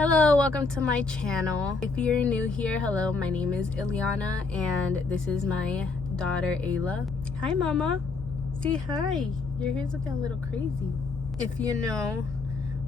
Hello, welcome to my channel. If you're new here, hello, my name is Iliana and this is my daughter Ayla. Hi mama, say hi. Your hair's looking a little crazy. If you know,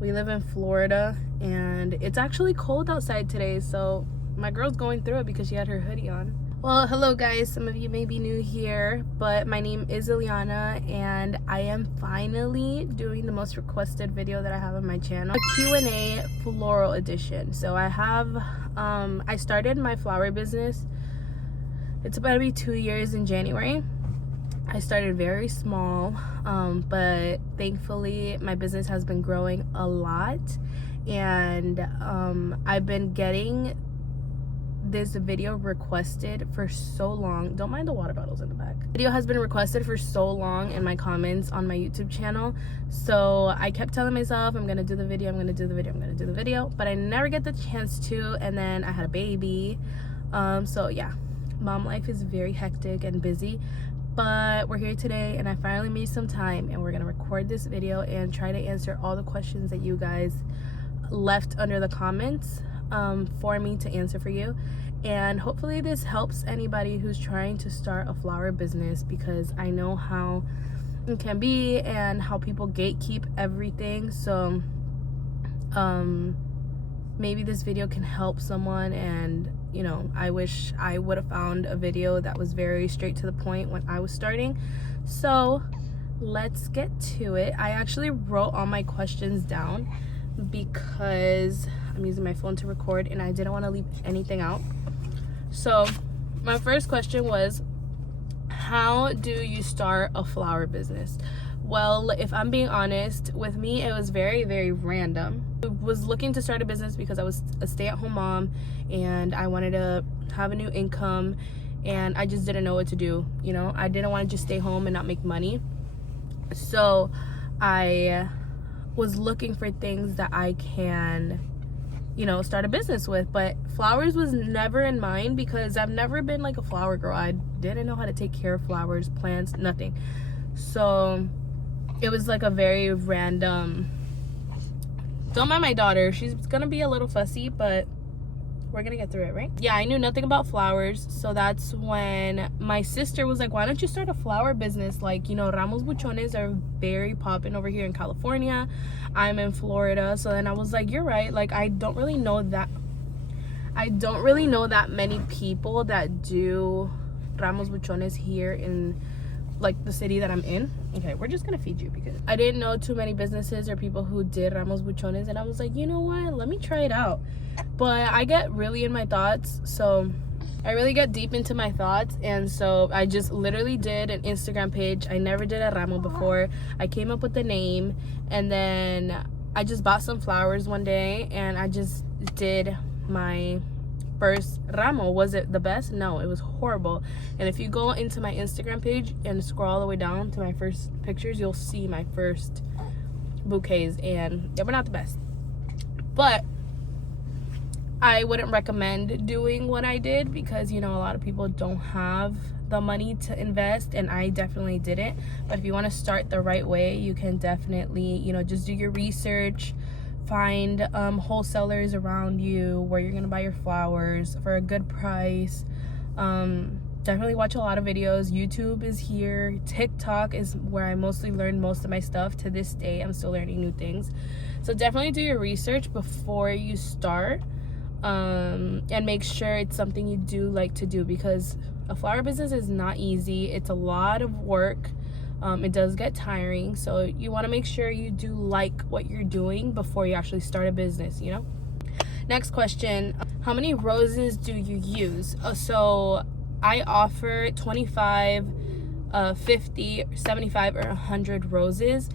we live in Florida and it's actually cold outside today, so my girl's going through it because she had her hoodie on. Well, hello guys, some of you may be new here, but my name is Iliana and I am finally doing the most requested video that I have on my channel, a Q&A floral edition. So I have, I started my flower business, it's about to be 2 years in January. I started very small, but thankfully my business has been growing a lot, and I've been getting this video requested for so long. Don't mind the water bottles in the back. Video has been requested for so long in my comments on my YouTube channel, so I kept telling myself I'm gonna do the video, I'm gonna do the video, I'm gonna do the video, but I never get the chance to. And then I had a baby, so yeah, mom life is very hectic and busy, but we're here today and I finally made some time and we're gonna record this video and try to answer all the questions that you guys left under the comments for me to answer for you. And hopefully this helps anybody who's trying to start a flower business, because I know how it can be and how people gatekeep everything. So maybe this video can help someone. And you know, I wish I would have found a video that was very straight to the point when I was starting. So let's get to it. I actually wrote all my questions down because I'm using my phone to record and I didn't want to leave anything out. So my first question was, how do you start a flower business? Well, if I'm being honest, with me it was very, very random. I was looking to start a business because I was a stay-at-home mom and I wanted to have a new income, and I just didn't know what to do. You know, I didn't want to just stay home and not make money. So I was looking for things that I can, you know, start a business with, but flowers was never in mind because I've never been like a flower girl. I didn't know how to take care of flowers, plants, nothing. So it was like a very random, don't mind my daughter, she's gonna be a little fussy, but we're gonna get through it, right? Yeah, I knew nothing about flowers, so that's when my sister was like, why don't you start a flower business? Like, you know, ramos buchones are very poppin' over here in California. I'm in Florida. So then I was like, you're right. Like, I don't really know that many people that do ramos buchones here in like the city that I'm in. Okay, we're just gonna feed you because I didn't know too many businesses or people who did ramos buchones, and I was like, you know what, let me try it out. But I get really in my thoughts, so I really get deep into my thoughts, and so I just literally did an Instagram page. I never did a ramo before. I came up with the name, and then I just bought some flowers one day and I just did my first ramo. Was it the best? No, it was horrible. And if you go into my Instagram page and scroll all the way down to my first pictures, you'll see my first bouquets, and they were not the best. But I wouldn't recommend doing what I did because, you know, a lot of people don't have the money to invest, and I definitely didn't. But if you want to start the right way, you can definitely, you know, just do your research, find wholesalers around you where you're gonna buy your flowers for a good price. Definitely watch a lot of videos. YouTube is here. TikTok is where I mostly learned most of my stuff. To this day, I'm still learning new things. So definitely do your research before you start. And make sure it's something you do like to do, because a flower business is not easy. It's a lot of work. It does get tiring, so you want to make sure you do like what you're doing before you actually start a business, you know. Next question, how many roses do you use? So I offer 25, 50, 75, or 100 roses.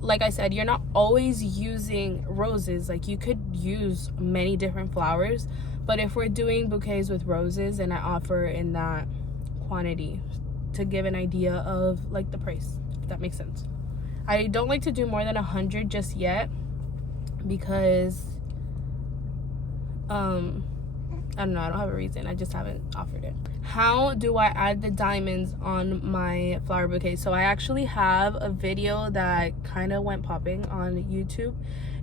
Like I said, you're not always using roses. Like, you could use many different flowers, but if we're doing bouquets with roses, and I offer in that quantity to give an idea of like the price, if that makes sense. I don't like to do more than 100 just yet because I don't know, I don't have a reason, I just haven't offered it. How do I add the diamonds on my flower bouquet? So I actually have a video that kind of went popping on YouTube,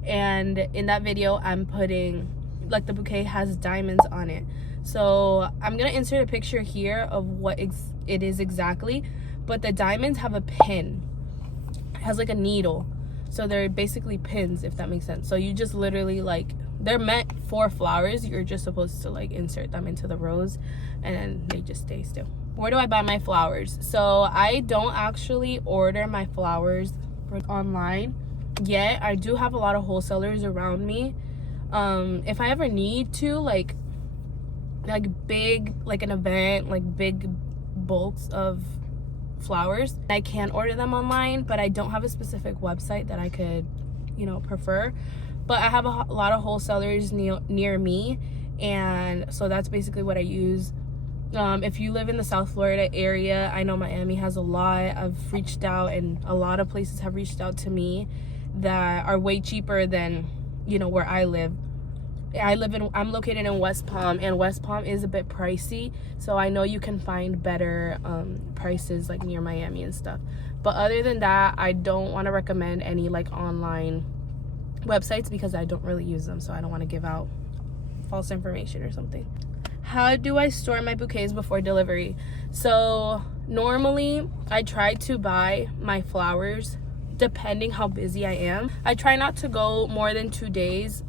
and in that video I'm putting, like, the bouquet has diamonds on it. So I'm gonna insert a picture here of what it is exactly, but the diamonds have a pin. It has like a needle, so they're basically pins, if that makes sense. So you just literally, like, they're meant for flowers. You're just supposed to like insert them into the rose and then they just stay still. Where do I buy my flowers? So I don't actually order my flowers online yet. I do have a lot of wholesalers around me. If I ever need to, like big, like an event, like big bulks of flowers, I can order them online, but I don't have a specific website that I could, you know, prefer. But I have a lot of wholesalers near me, and so that's basically what I use. If you live in the South Florida area, I know Miami has a lot. I've reached out, and a lot of places have reached out to me that are way cheaper than, you know, where I live. I'm located in West Palm, and West Palm is a bit pricey, so I know you can find better prices like near Miami and stuff. But other than that, I don't want to recommend any like online websites because I don't really use them, so I don't want to give out false information or something. How do I store my bouquets before delivery? So normally I try to buy my flowers depending how busy I am. I try not to go more than 2 days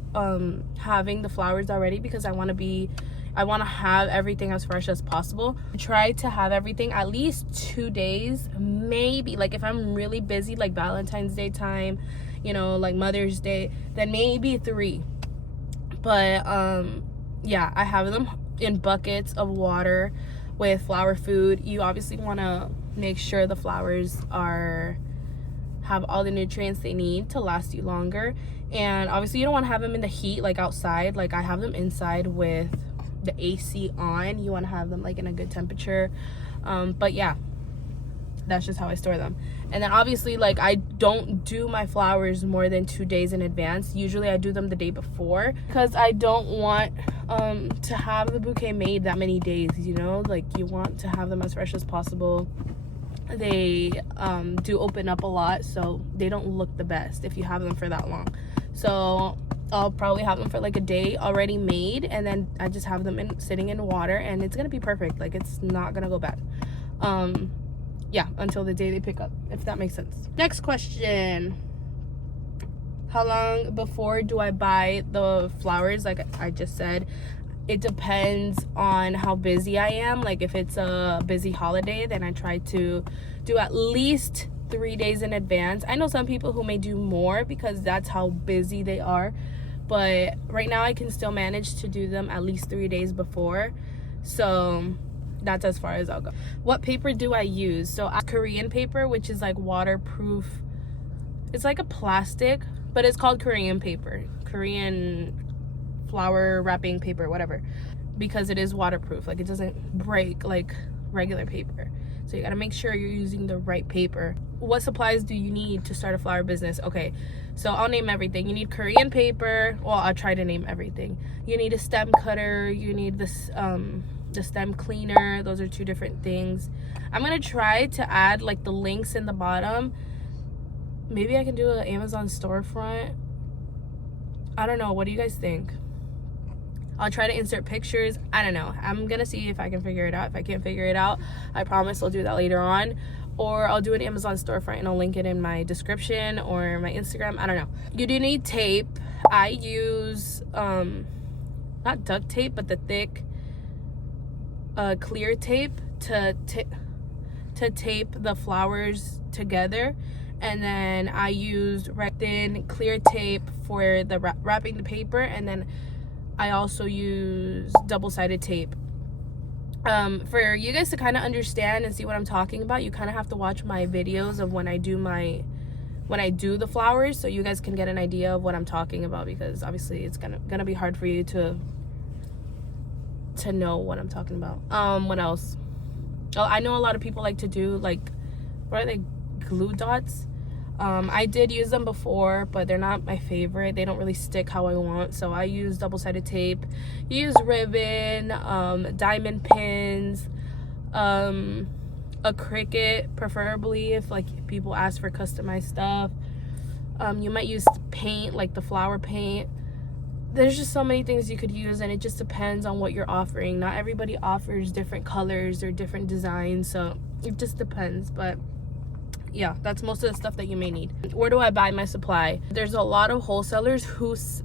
having the flowers already, because I want to have everything as fresh as possible. I try to have everything at least 2 days, maybe, like if I'm really busy, like Valentine's Day time, you know, like Mother's Day, then maybe 3. But yeah, I have them in buckets of water with flower food. You obviously want to make sure the flowers have all the nutrients they need to last you longer. And obviously you don't want to have them in the heat, like outside. Like I have them inside with the AC on. You want to have them like in a good temperature. But yeah, that's just how I store them. And then obviously, like, I don't do my flowers more than 2 days in advance. Usually I do them the day before, because I don't want to have the bouquet made that many days, you know. Like, you want to have them as fresh as possible. They do open up a lot, so they don't look the best if you have them for that long. So I'll probably have them for like a day already made, and then I just have them sitting in water, and it's gonna be perfect. Like, it's not gonna go bad. Yeah, until the day they pick up, if that makes sense. Next question. How long before do I buy the flowers? Like I just said, it depends on how busy I am. Like if it's a busy holiday, then I try to do at least 3 days in advance. I know some people who may do more because that's how busy they are, but right now I can still manage to do them at least 3 days before. So that's as far as I'll go. What paper do I use? So Korean paper, which is like waterproof. It's like a plastic, but it's called Korean paper, Korean flower wrapping paper, whatever, because it is waterproof. Like, it doesn't break like regular paper. So you got to make sure you're using the right paper. What supplies do you need to start a flower business? Okay, so I'll name everything. You need Korean paper. Well, I'll try to name everything. You need a stem cutter. You need this the stem cleaner. Those are 2 different things. I'm gonna try to add like the links in the bottom. Maybe I can do an Amazon storefront. I don't know. What do you guys think? I'll try to insert pictures. I don't know. I'm gonna see if I can figure it out. If I can't figure it out, I promise I'll do that later on. Or I'll do an Amazon storefront and I'll link it in my description or my Instagram. I don't know. You do need tape. I use not duct tape, but the thick clear tape to tape the flowers together. And then I used thin clear tape for the wrapping the paper, and then I also use double-sided tape. For you guys to kind of understand and see what I'm talking about, you kind of have to watch my videos of when I do the flowers, so you guys can get an idea of what I'm talking about, because obviously it's gonna be hard for you to know what I'm talking about. What else? Oh, I know a lot of people like to do like, what are they, glue dots? I did use them before, but they're not my favorite. They don't really stick how I want, so I use double-sided tape. You use ribbon, diamond pins, a Cricut preferably if like people ask for customized stuff. You might use paint, like the flower paint. There's just so many things you could use, and it just depends on what you're offering. Not everybody offers different colors or different designs, so it just depends. But yeah, that's most of the stuff that you may need. Where do I buy my supply? There's a lot of wholesalers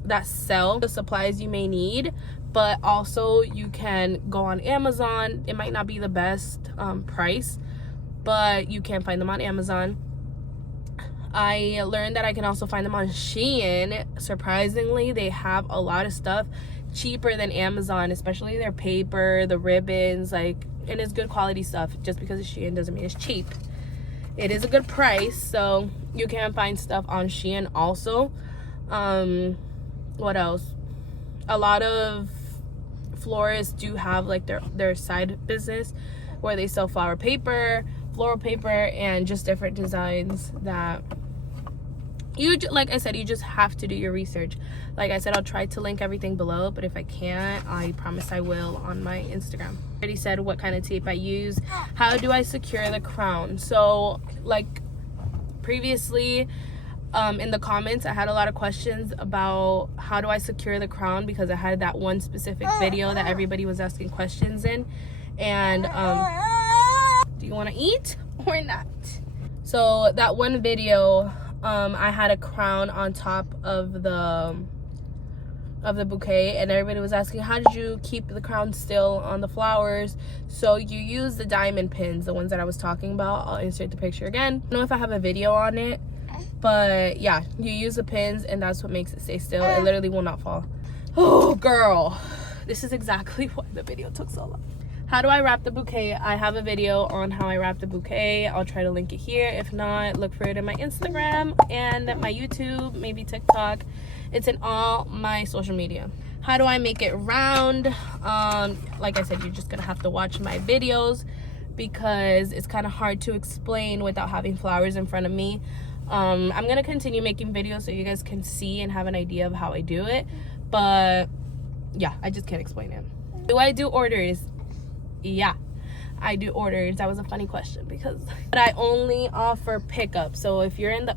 that sell the supplies you may need, but also you can go on Amazon. It might not be the best price, but you can find them on Amazon. I learned that I can also find them on Shein. Surprisingly, they have a lot of stuff cheaper than Amazon, especially their paper, the ribbons, like, and it's good quality stuff. Just because it's Shein doesn't mean it's cheap. It is a good price, so you can find stuff on Shein also. What else? A lot of florists do have like their side business where they sell flower paper, floral paper, and just different designs that you, like I said, you just have to do your research. Like I said, I'll try to link everything below, but if I can't, I promise I will on my Instagram. I already said what kind of tape I use. How do I secure the crown? So like previously in the comments, I had a lot of questions about how do I secure the crown, because I had that one specific video that everybody was asking questions in. And do you want to eat or not? So that one video, I had a crown on top of the bouquet, and everybody was asking, how did you keep the crown still on the flowers? So you use the diamond pins, the ones that I was talking about. I'll insert the picture again. I don't know if I have a video on it, but yeah, you use the pins and that's what makes it stay still. It literally will not fall. Oh girl, this is exactly why the video took so long. How do I wrap the bouquet? I have a video on how I wrap the bouquet. I'll try to link it here. If not, look for it in my Instagram and my YouTube, maybe TikTok. It's in all my social media. How do I make it round? Like I said, you're just gonna have to watch my videos because it's kind of hard to explain without having flowers in front of me. I'm gonna continue making videos so you guys can see and have an idea of how I do it. But yeah, I just can't explain it. Do I do orders? Yeah, I do orders. That was a funny question because but I only offer pickup. So if you're in the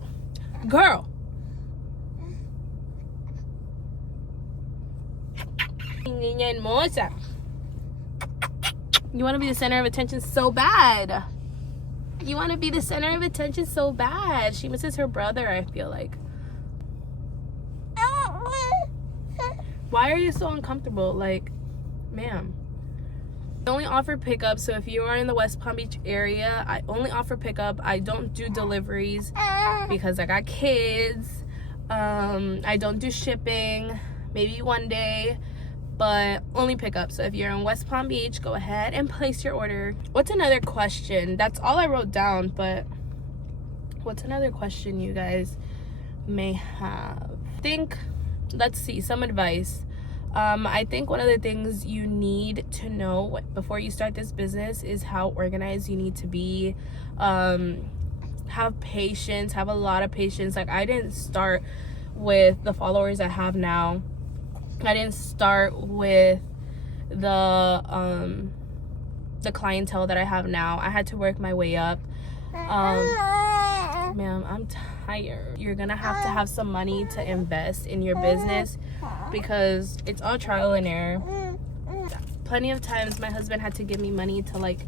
girl, you want to be the center of attention so bad. You want to be the center of attention so bad. She misses her brother, I feel like. Why are you so uncomfortable? Like, ma'am. I only offer pickup, so if you are in the West Palm Beach area, I only offer pickup. I don't do deliveries because I got kids. I don't do shipping, maybe one day, but only pickup. So if you're in West Palm Beach, go ahead and place your order. What's another question? That's all I wrote down, but what's another question you guys may have? Let's see, some advice. I think one of the things you need to know before you start this business is how organized you need to be. Have patience, have a lot of patience. Like, I didn't start with the followers I have now. I didn't start with the clientele that I have now. I had to work my way up. Ma'am, I'm tired. You're gonna have some money to invest in your business because it's all trial and error. Plenty of times my husband had to give me money to like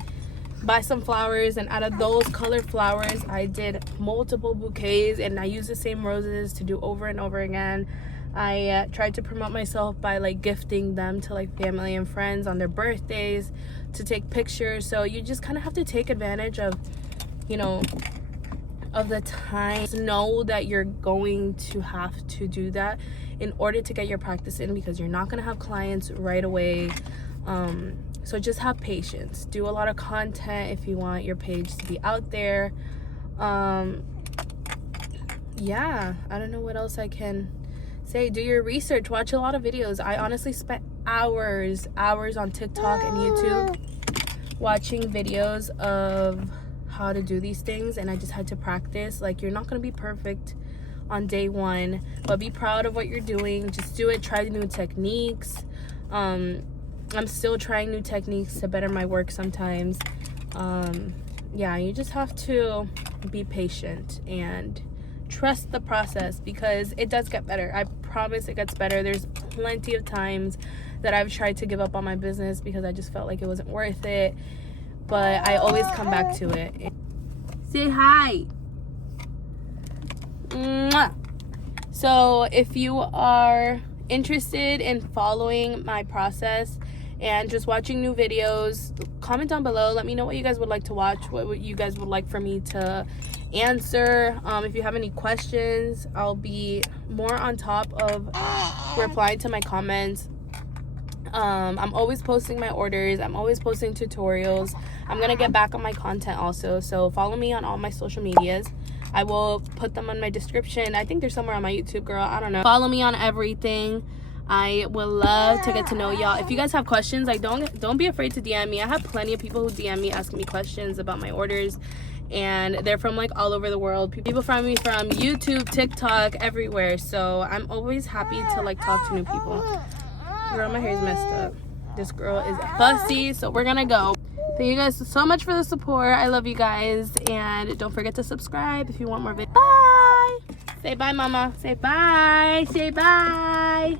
buy some flowers, and out of those colored flowers I did multiple bouquets, and I used the same roses to do over and over again. I tried to promote myself by like gifting them to like family and friends on their birthdays to take pictures. So you just kind of have to take advantage of, you know, of the time. Just know that you're going to have to do that in order to get your practice in, because you're not going to have clients right away. So just have patience. Do a lot of content if you want your page to be out there. Yeah, I don't know what else I can say. Do your research, watch a lot of videos. I honestly spent hours on TikTok and YouTube watching videos of how to do these things, and I just had to practice. Like, you're not going to be perfect on day one, but be proud of what you're doing. Just do it. Try new techniques. I'm still trying new techniques to better my work sometimes. Yeah, you just have to be patient and trust the process, because it does get better. I promise it gets better. There's plenty of times that I've tried to give up on my business because I just felt like it wasn't worth it, but I always come back to it. Say hi. Mwah. So if you are interested in following my process and just watching new videos, comment down below. Let me know what you guys would like to watch, what you guys would like for me to answer. If you have any questions, I'll be more on top of replying to my comments. I'm always posting my orders. I'm always posting tutorials. I'm gonna get back on my content also, so follow me on all my social medias. I will put them on my description. I think they're somewhere on my YouTube, girl. I don't know. Follow me on everything. I would love to get to know y'all. If you guys have questions, like, don't be afraid to DM me. I have plenty of people who DM me asking me questions about my orders, and they're from like all over the world. People find me from YouTube, TikTok, everywhere. So I'm always happy to like talk to new people. Girl, my hair's messed up. This girl is fussy, so we're gonna go. Thank you guys so much for the support. I love you guys, and don't forget to subscribe if you want more videos. Bye. Say bye, mama. Say bye. Say bye.